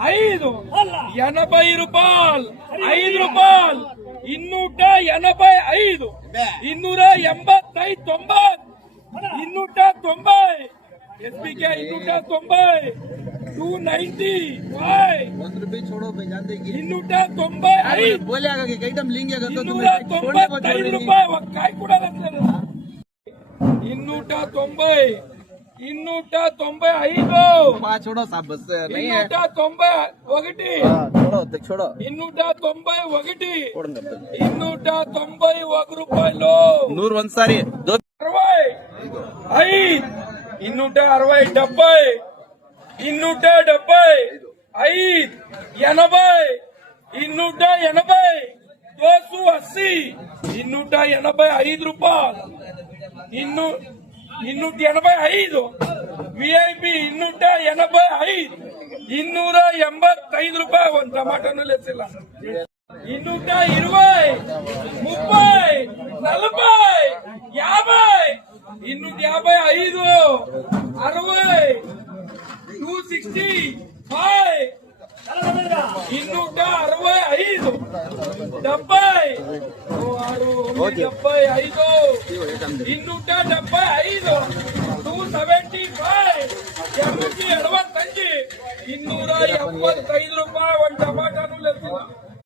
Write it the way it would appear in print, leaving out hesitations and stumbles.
5 80 రూపాయలు 5 రూపాయలు 285 285 90 290 SBK 290 295 ₹1 छोड़ो भाई जानते कि 295 बोलेगा कि कई टाइम लेंगे अगर तो तुम 295 ರೂಪಾಯಿ ಕಾಯಿ ಕೂಡ ಬರ್ತದೆ 290 295 छोड़ो साहब बस नहीं है 291 छोड़ो 291 291 ರೂಪಾಯಿలు 100 ಒಂದ್ಸಾರಿ 65 260 270 275 285 ರೂಪಾಯಿ 285 ವಿಐಪಿ 285 285 ರೂಪಾಯಿ ಒಂದು ಟಮಾಟೋನು ಲೆಕ್ಸಿಲ್ಲ 220 30 40 50 255 60 265 265 275 275 275 ರೂಪಾಯಿ ಒಂದು ಟಮಾಟೋ